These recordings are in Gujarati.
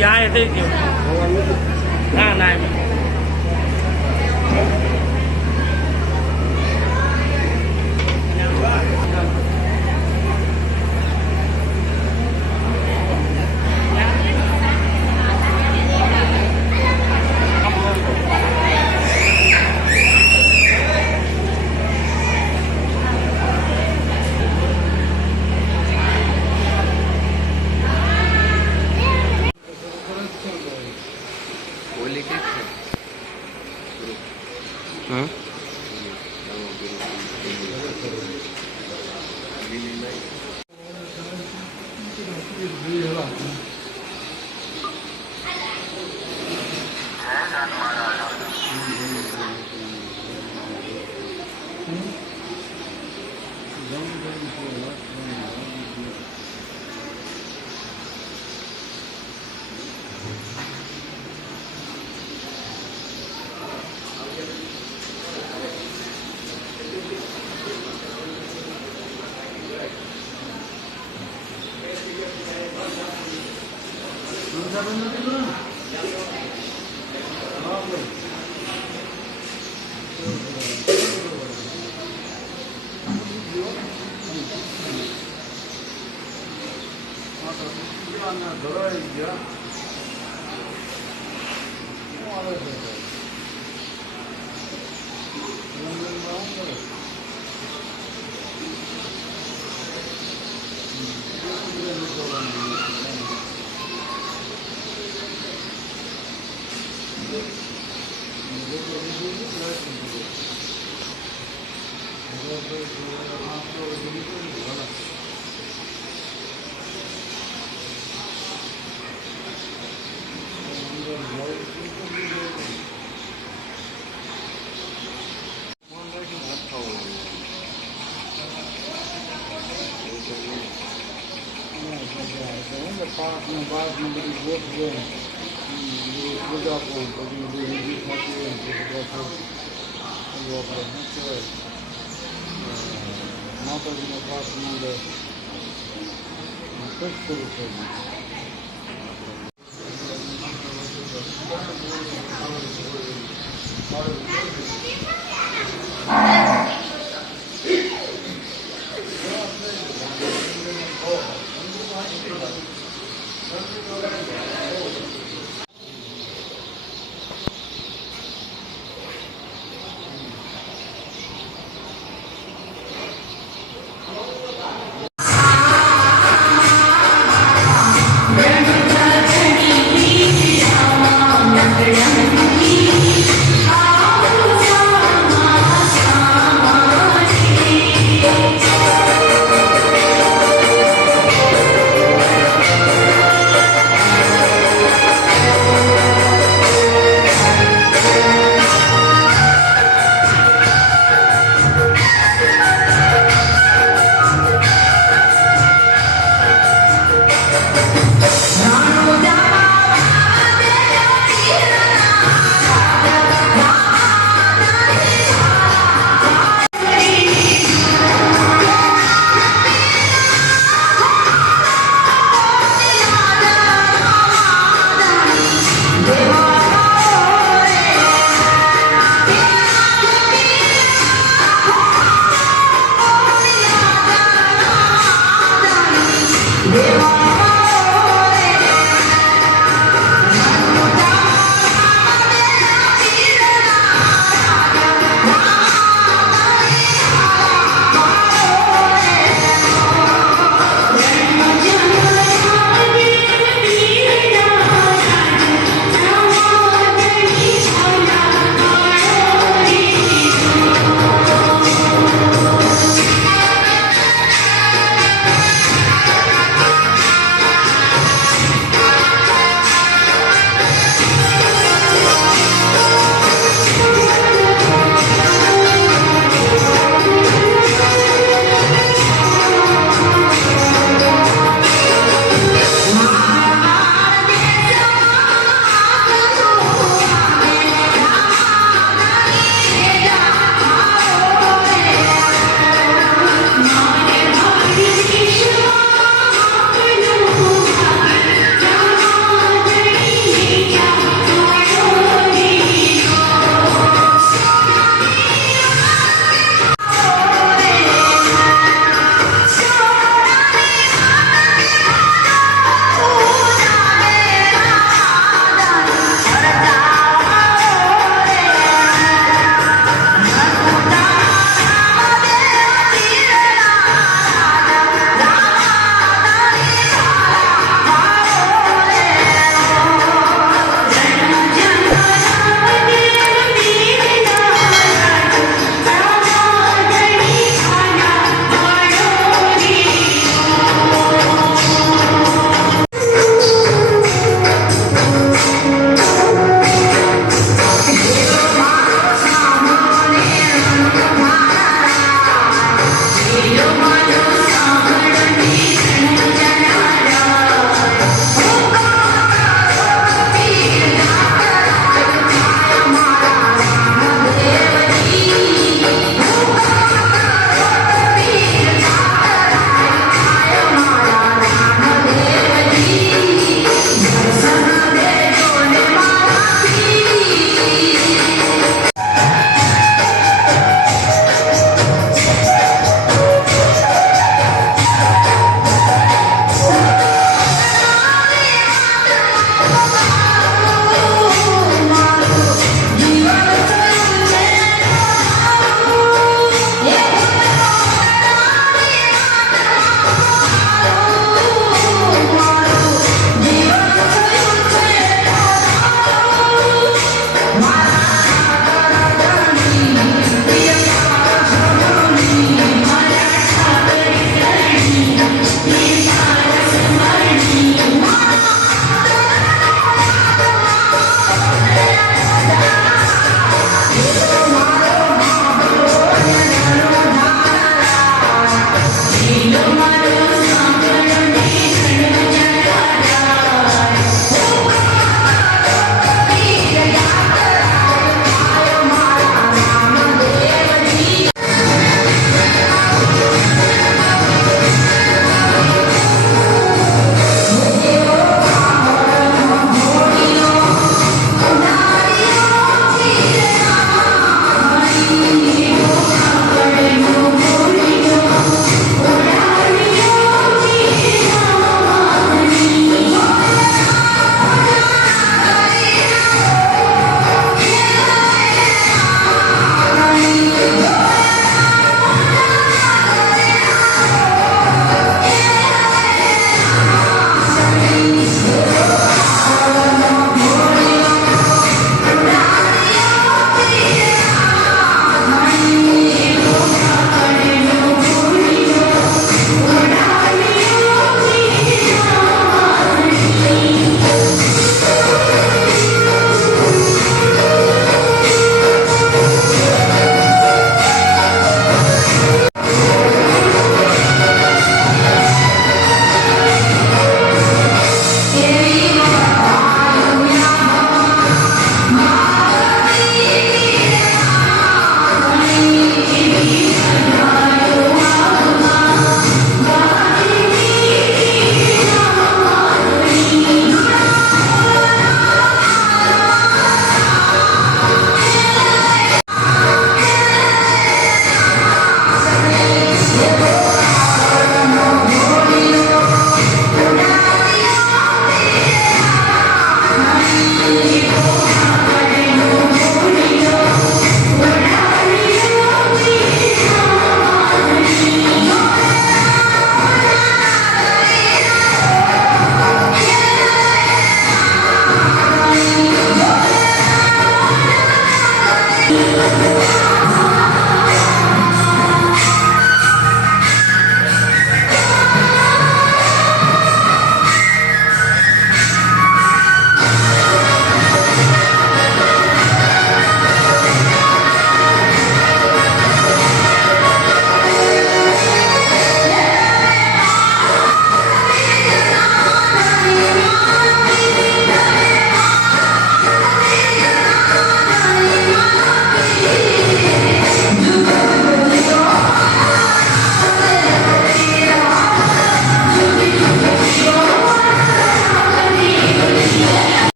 यहाँ यतै थियो नाही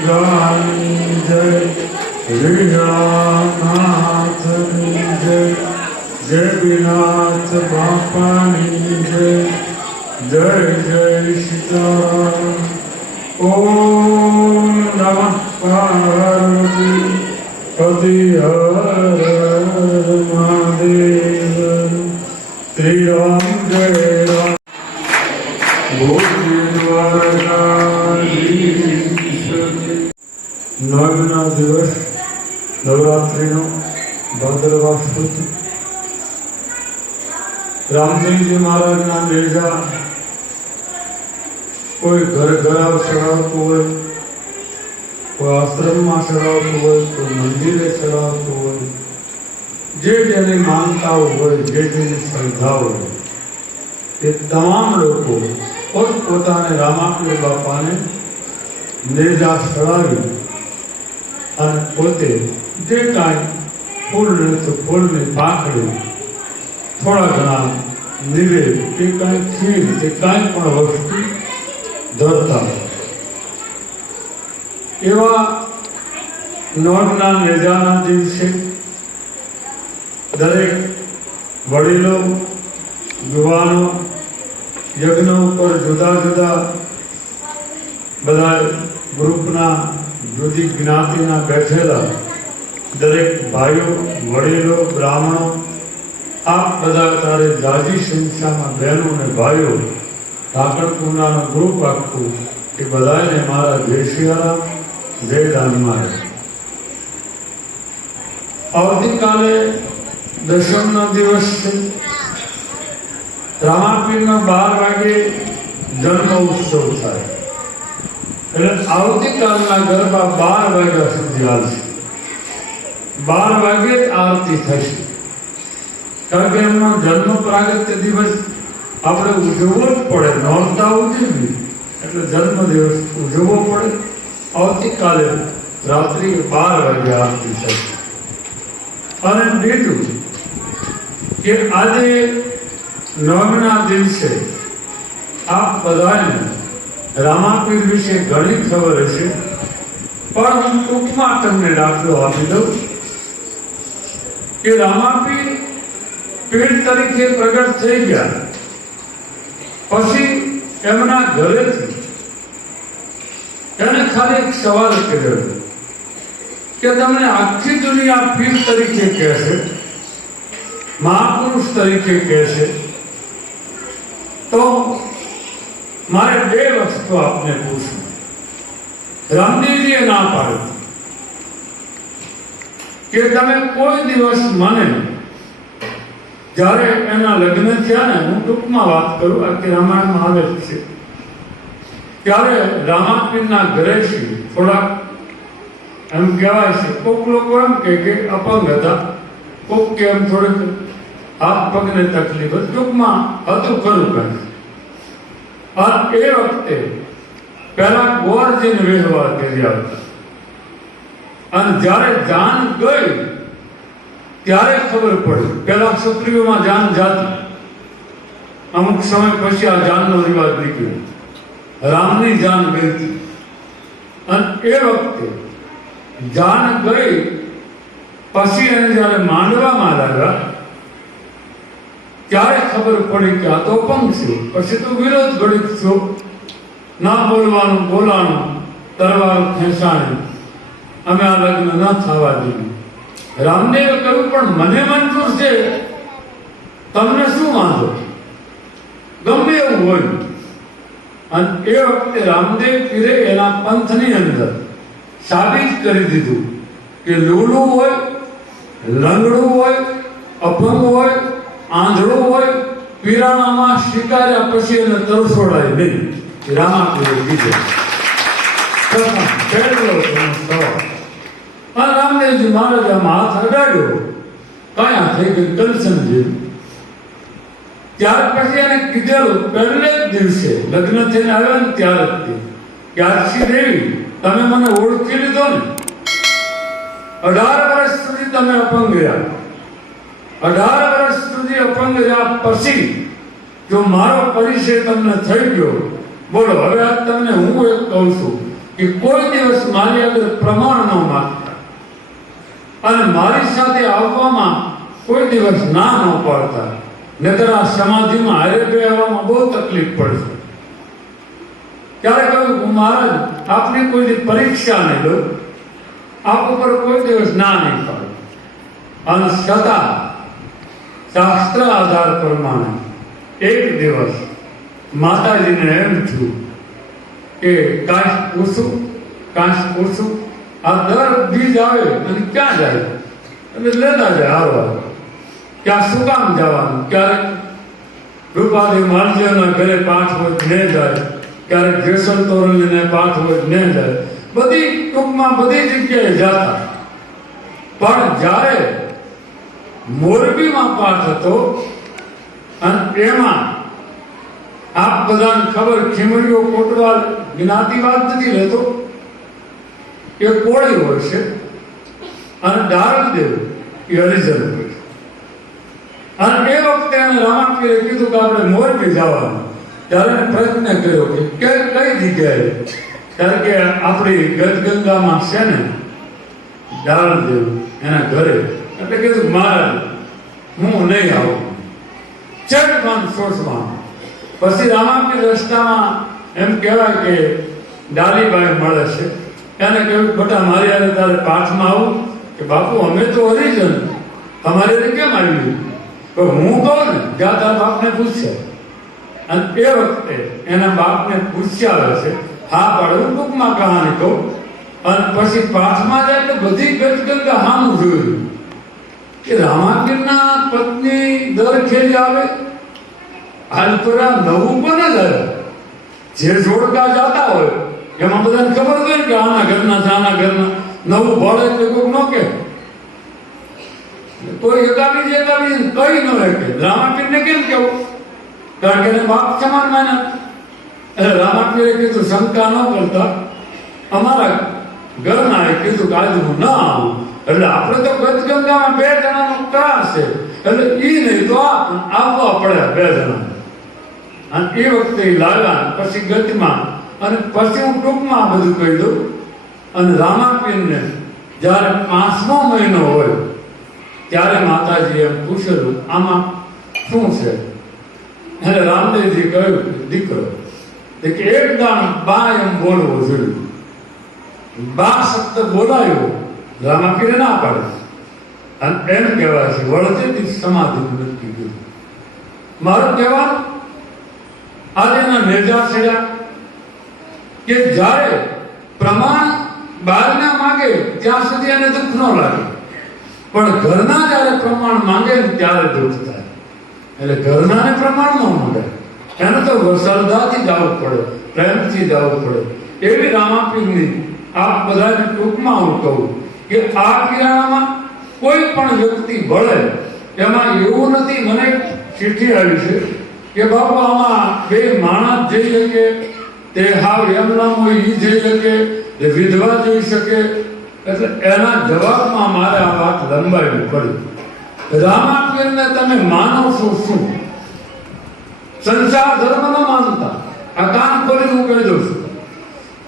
ગાની જય રીણાનાથની જય જય વિનાથ બાપાની જય જય જય સીતારામ ઓમ નમઃ પાર્વતી પતિ હર મહાદેવ શ્રી રામ જય રામ નવમના દિવસ નવરાત્રિનો ભાદરવા સુદ રામદેવજી મહારાજના નેજા કોઈ ઘર ઘરાવ ચડાવતું હોય, કોઈ આશ્રમમાં ચડાવતું હોય, કોઈ મંદિરે ચડાવતું હોય, જે જેની માનતાઓ હોય, જે જેની શ્રદ્ધા હોય, એ તમામ લોકો પોતપોતાને રામાપીર બાપાને નેજા ચડાવી અને પોતે જે કાંઈ ફૂલને તો ફૂલની પાંખડી, થોડા ઘણા નિવેદ કે કાંઈ ખીર કે કાંઈ પણ વસ્તુ ધરતા. એવા નોમના નેજાના દિવસે દરેક વડીલો, યુવાનો યજ્ઞ ઉપર જુદા જુદા બધા ગ્રુપના જુદી જ્ઞાતિના બેઠેલા દરેક ભાઈઓ, વડીલો, બ્રાહ્મણો, આપ બધા તારે જાજી સંખ્યામાં બહેનો અને ભાઈઓ ઢાકણકુંડાનું ગ્રુપ આખું એ બધાને મારા જય સિયારામ, જય દાનમાય. આવતીકાલે દશમનો દિવસ છે. રામાપીરનો 12 વાગે જન્મ ઉત્સવ થાય એટલે આવતીકાલના ગરબા 12 વાગ્યા સુધી હાલશે. 12 વાગે જ આરતી થશે. કારણ કે એમનો જન્મ પ્રાગટ્ય દિવસ આપણે ઉજવવો જ પડે. નોરતા ઉજવવી એટલે જન્મ દિવસ ઉજવવો પડે. આવતીકાલે રાત્રિ 12 વાગે આરતી થશે. અને બીજું કે આજે નવમના દિવસે આપ બધાને રામાપીર વિશે ઘણી ખબર હશે, પણ હું ટૂંકમાં તમને દાખલો આપી દઉં કે રામાપીર પીર તરીકે પ્રગટ થઈ ગયા પછી એમના ઘરેથી એને ખાલી એક સવાલ કર્યો કે તમને આખી દુનિયા પીર તરીકે કહેશે, મહાપુરુષ તરીકે કહેશે, તો મારે 2 વસ્તુ આપને પૂછું. રામદેવજીએ ના પાડી કે તમે કોઈ દિવસ મને, જ્યારે એના લગ્ન થયા ને, હું ટૂંકમાં વાત કરું, આ કે રામાયણમાં આવે જ છે, ત્યારે રામાપીરના ઘરેથી થોડાક એમ કહેવાય છે, કોક લોકો એમ કે અપંગ હતા, કોક કે એમ થોડીક હાથ પગને તકલીફ, ટૂંકમાં હતું ખરું કાંઈ. અને એ વખતે પહેલા ગોરજીને વ્યવહાર કર્યા હતા. અને જ્યારે જાન ગઈ ત્યારે ખબર પડી. પહેલા છોકરીઓમાં જાન જાતી, અમુક સમય પછી આ જાનનો રિવાજ નીકળ્યો. રામની જાન ગઈ હતી. અને એ વખતે જાન ગઈ પછી એને જ્યારે માંડવામાં લાગ્યા ત્યારે ખબર પડી કે આ તો અપંગ છે. પછી તો વિરોધ ઘડીક થયો, ના બોલવાનું બોલાણું, તરવાર ખેંચાણી, અમે આ લગ્ન ન થવા દીધું. રામદેવે કહ્યું પણ મને મંજૂર છે, તમને શું વાંધો, ગમે એવું હોય. અને એ વખતે રામદેવ પીરે એના પંથની અંદર સાબિત કરી દીધું કે લૂલું હોય, લંગડું હોય, અપંગ હોય, આંધળું હોય, પીરાણામાં સ્વીકાર્યા પછી એને તરસોડાય નહીં. રામાપીરે કીધું. રામદેવજી મહારાજ આમાં હાથ અડાડ્યો, કાયા થઈ ગઈ કલસન જેવું. ત્યાર પછી એને કીધેલું પહેલે જ દિવસે લગ્ન થઈને આવ્યા ને ત્યારે જ કે આરસી દેવી તમે મને ઓળખી લીધો ને, 18 વર્ષ સુધી તમે અપંગ રહ્યા, 18 વર્ષ સુધી અપંગ રહ્યા પછી જો મારો પરિચય તમને થઈ ગયો, બોલો હવે આજ તમને હું એક કહું છું કે કોઈ દિવસ મારી આગળ પ્રમાણ ન માગતા અને મારી સાથે આવવામાં કોઈ દિવસ ના ન પાડતા, નકર આ સમાધિમાં હારે બેસવામાં બહુ તકલીફ પડશે. ત્યારે કહ્યું હું મહારાજ આપની કોઈ પરીક્ષા નહીં લો, આપ ઉપર કોઈ દિવસ ના નહીં પાડો. અને છતાં શાસ્ત્ર આધાર પ્રમાણે એક દિવસ માતાજીને એમ થયું કે કાશ પૂછું આ દર બીજ આવે અને ક્યાં જાય એટલે લેતા જાય હારવા. ક્યાં શું કામ જવાનું? ક્યારેક રૂપાદેવ માલજીના ઘરે 5 વર્ષ ને જાય, ક્યારેક જેસલ તોરણીને 5 વર્ષ ને જાય, બધી ટૂંકમાં બધી જગ્યાએ જતા. પણ જ્યારે મોરબીમાં પાઠ હતો અને એમાં આપ બધાને ખબર, ખીમડીઓ કોટવાલ જ્ઞાતિવાદ નથી રહેતો, એ કોળી હોય છે અને ડારણદેવ એ હરિજન હોય છે. અને એ વખતે એને રામાપીરે કીધું કે આપણે મોરબી જવાનું. ત્યારે એને પ્રયત્ન કર્યો કે કઈ જગ્યાએ, ત્યારે કે આપણી ગદગંગામાં છે ને ડારણદેવ એના ઘરે. એટલે કીધું મહારાજ હું નહીં આવું, ચટમાં સોચમાં. પછી રામાપીર રસ્તામાં એમ કહેવાય કે ડાલીબાઈ મળે છે. એને કહ્યું બેટા મારી હારે તારે પાઠમાં આવું? કે બાપુ અમે તો હરિજન, તમારી હારે કેમ આવી? તો હું કહું ને જ્યાં તારા બાપને પૂછશે. અને એ વખતે એના બાપને પૂછ્યા છે. હા પાડે, હું ટૂંકમાં કહાની કહું. અને પછી પાઠમાં જાય તો બધી ગદગંગા હામું જોયું કે રામાપીરના પત્ની દર ખેલી આવે. હાલ તો નવું કોને જાય? જે જોડકા જતા હોય એમાં બધાને ખબર હોય કે આના ઘરના નવું ભળે એટલે કોઈ ન કે, કોઈ એકાબીજ કઈ ન કે રામાપીરને કેમ કેવું? કારણ કે એને બાપ સમાન માન્યા. એટલે રામાપીરે કીધું શંકા ન કરતા અમારા ઘરના એ કીધું કે આજે હું ના આવું. એટલે આપણે તો ગદગંગામાં 2 જણાનો કરાર છે, એટલે ઈ નહીં તો આવવા પડ્યા 2 જણા. અને એ વખતે લાવ્યા. પછી ગતિમાં અને પછી હું ટૂંકમાં બધું કહી દઉં. અને રામાપીરને જ્યારે 5મો મહિનો હોય ત્યારે માતાજી એમ પૂછેલું આમાં શું છે? એટલે રામદેવજી કહ્યું દીકરો કે એક દાણ બા એમ બોલવો જોઈએ. બા શબ્દ બોલાયો, રામાપીરે ના પાડે. અને એમ કહેવાય છે વળતેથી સમાધિ નક્કી કર્યું. મારું કહેવાનું આજે એના નેજા છેડ્યા કે જ્યારે પ્રમાણ બહારના માંગે ત્યાં સુધી એને દુઃખ ન લાગે, પણ ઘરના જ્યારે પ્રમાણ માંગે ને ત્યારે દુઃખ થાય. એટલે ઘરનાને પ્રમાણ ન માંગે, એને તો શ્રદ્ધાથી જવું પડે, પ્રેમથી જવું પડે. એવી રામાપીરની આપ બધાને ટૂંકમાં હું કહું કે આ કિરાણામાં કોઈ પણ વ્યક્તિ ભળે એમાં એવું નથી. મને ચિઠ્ઠી આવી છે કે બાપુ આમાં 2 માણસ જઈ શકે, તે હાવ એમનામ હોય એ જઈ શકે, તે વિધવા જઈ શકે. એટલે એના જવાબમાં મારે આ વાત લંબાવી પડી. રામાપીરને તમે માનો છો શું? સંસાર ધર્મ ન માનતા. આ કાન ખોલી હું કહી દઉં છું.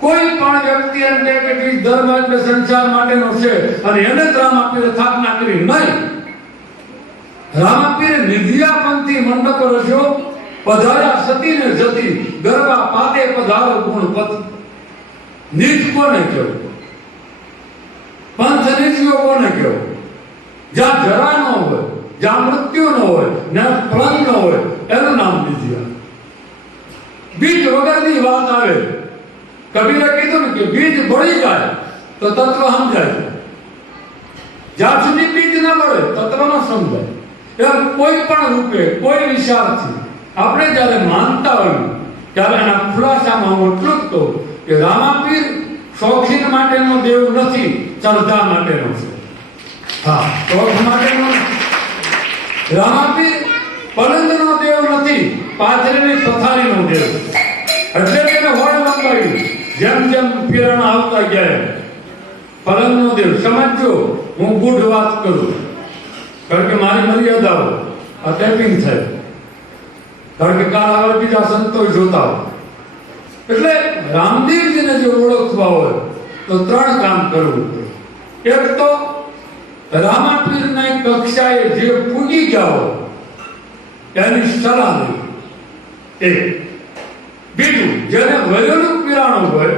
કોઈ પણ વ્યક્તિ એમ કહે કે ધર્મ એટલે સંસાર માટેનો છે અને એને જ રામાપીરે સ્થાપના કરી નહીં. રામાપીરે નિધિયાપંથી મંડપ રચ્યો, પધાર્યા સતી ને જતી, ગરબા પાતે પધારો ગુણપતિ. નીચ કોને કહેવું? પંથ નીચિયો કોને કહેવું? જ્યાં જરા ન હોય, જ્યાં મૃત્યુ ન હોય, જ્યાં પ્રાણ ન હોય એનું નામ નિધિયા. બીજ વગરની વાત આવે. કબીરે કીધું ને કે બીજ બળી જાય તો તત્વ સમજાય, જ્યાં સુધી બીજ ન બળે તત્વ ન સમજાય. એમ કોઈ પણ રૂપે કોઈ વિચારથી આપણે જ્યારે માનતા હોય ત્યારે એના ખુલાસામાં હું એટલું જ કહું કે રામાપીર શોખીન માટેનો દેવ નથી, શ્રદ્ધા માટેનો છે. હા, શોખ માટેનો રામાપીર પલંગનો દેવ નથી, પાથરીની પથારીનો દેવ. એટલે તેને હોળ લંબાવ્યું. જેમ જેમ પીરાણા આવતા ગયા પલંગનો દેવ. સમજો, હું ગુઢ વાત કરું કારણ કે મારી મર્યાદાઓ આ ટેપિંગ થાય. કારણ કે કાલ આગળ બીજા સંતો જોતા હોય એટલે રામદેવજીને જો ઓળખવા હોય તો 3 કામ કરવું પડે. એક તો રામાપીરની કક્ષાએ જે પૂજી ગયા હોય એની સલાહ લેવી. એક. બીજું, જેને વયોનું પીરાણું હોય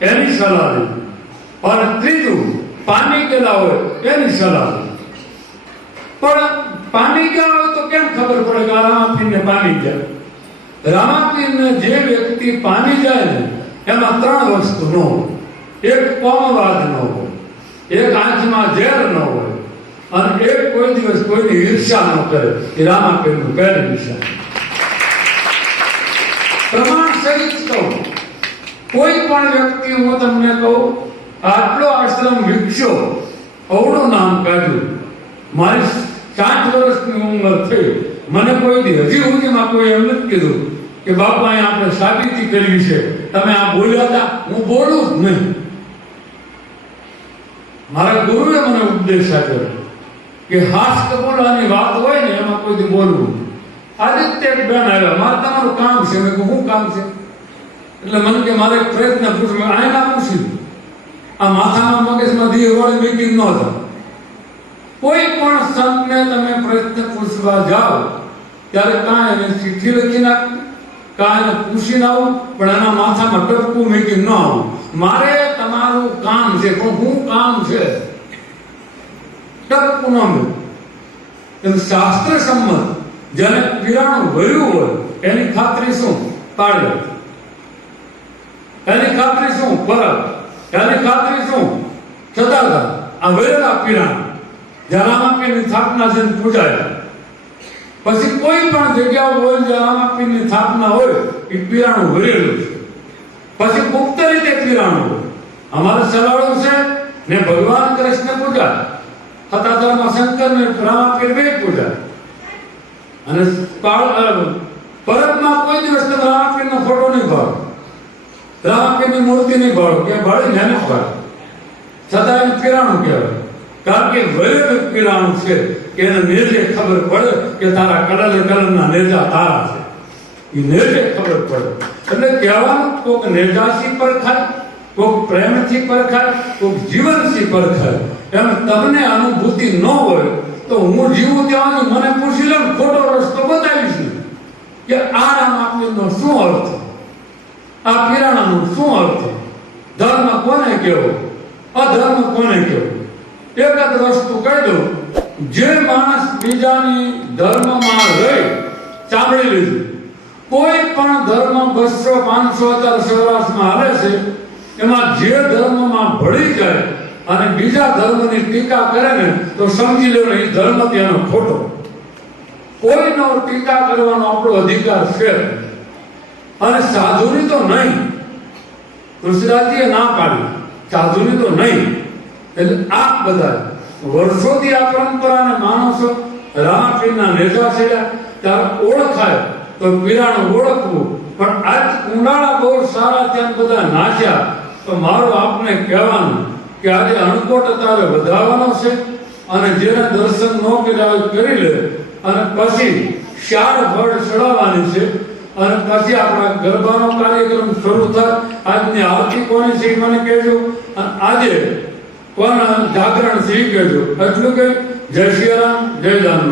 એની સલાહ લેવી. અને ત્રીજું, પામી ગયેલા હોય એની સલાહ લેવી. પણ પામી ગયા હોય તો કેમ ખબર પડે કે રામાપીરને પામી ગયા? રામાપીરને જે વ્યક્તિ પામી જાય ને એમાં 3 વસ્તુ ન હોય. એક કોમવાદ ન હોય, એક આંખમાં ઝેર ન હોય, અને એક કોઈ દિવસ કોઈની ઈર્ષા ન કરે. એ રામાપીરનું પહેલી નિશાન. પ્રમાણ સહિત કહું, કોઈ પણ વ્યક્તિ હું તમને કહું, આટલો આશ્રમ વિકસ્યો, અવળું નામ કાઢ્યું, મારી 60 વર્ષની ઉંમર થઈ, મને કોઈ દી હજી સુધીમાં કોઈ એમ નથી કીધું કે બાપા અહીં આપણે સાબિતી કરવી છે, તમે આ બોલ્યા હતા, હું બોલું જ નહીં. મારા ગુરુએ મને ઉપદેશ આપ્યો કે હાસ કબૂલાની વાત હોય ને એમાં કોઈ દી બોલવું. આદિત્ય એક બેન આવ્યા, મારે તમારું કામ છે. મેં કહ્યું શું કામ છે? એટલે મને કે મારે એક પ્રયત્ન પૂછ્યો. આને ના પૂછ્યું, આ માથાના મગજમાં દીવાળી મીટિંગ ન થાય. કોઈ પણ સંતને તમે પ્રયત્ન પૂછવા જાઓ ત્યારે કાં એને ચિઠ્ઠી લખી નાખવી, કાં એને પૂછીને આવું, પણ એના માથામાં ટપકું મીટિંગ ન આવું. મારે તમારું કામ છે, પણ શું કામ છે? ટપકું ન મળે. એમ શાસ્ત્ર સંમત જેને પીરાણું ભર્યું હોય એની ખાતરી શું? પાડે. એની ખાતરી શું? પરત. એની ખાતરી શું? સદાચાર. આ વરેલા પીરાણું રામાપીરની સ્થાપના છે પૂજાય. પછી કોઈ પણ જગ્યાઓ હોય જ્યાં રામાપીરની સ્થાપના હોય એ પીરાણું ભરેલું છે. પછી ગુપ્ત રીતે પીરાણું હોય. અમારે સલાડું છે ને ભગવાન કૃષ્ણ પૂજા, સતાધારમાં શંકર ને રામાપીર બે પૂજા. અને પરતમાં કોઈ દિવસ તમે રામાપીરનો ફોટો નહીં ભાડો, રામાપીરની મૂર્તિ નહીં ભાડો, કે ભાડી ને ભાડો, છતાં એને પીરાણું કહેવાય. કારણ કે વરેલું પીરાણું છે કે એને નેજે ખબર પડે કે તારા કલરના નેજા તારા છે. એ નેજે ખબર પડે. એટલે કહેવાનું કોઈક નેજાથી પરખાય, કોઈક પ્રેમથી પરખાય, કોઈક જીવનથી પરખાય. એમ તમને અનુભૂતિ ન હોય તો હું જીવું ત્યાં મને પૂછી લે, ખોટો રસ્તો બતાવીશ ને કે આ રામાપીરનો શું અર્થ, આ પીરાણાનો શું અર્થ, ધર્મ કોને કહેવો, અધર્મ કોને કહેવો. એક જ વસ્તુ કહી દઉં, જે માણસ બીજાની ધર્મમાં રહી, સાંભળી લીધું, કોઈ પણ ધર્મ 200, 500 અત્યારે સૌરાષ્ટ્રમાં હાલે છે, એમાં જે ધર્મમાં ભળી જાય અને બીજા ધર્મની ટીકા કરે ને તો સમજી લેવું એ ધર્મ ત્યાંનો ખોટો. કોઈનો ટીકા કરવાનો આપણો અધિકાર છે. અને સાધુની તો નહીં, તુલસીદાસજીએ ના પાડી, સાધુની તો નહીં. એટલે આપ બધા વર્ષોથી આ પરંપરાને માનો છો. રામાપીરના નેજા છે ત્યારે ઓળખાય તો પીરાણું ઓળખવું. પણ આજ કુંડાળા બહુ સારા ત્યાં બધા નાચ્યા. તો મારું આપને કહેવાનું કે આજે અણકોટ અત્યારે વધારવાનો છે, અને જેને દર્શન ન કર્યા હોય કરી લે, અને પછી 4 ફળ ચડાવવાની છે, અને પછી આપણા ગરબાનો કાર્યક્રમ શરૂ થાય. આજની આરતી કોની છે મને કહેજો, અને આજે કોણ જાગરણ છે એ કહેજો. એટલું કે જય શ્રી રામ, જય રામ.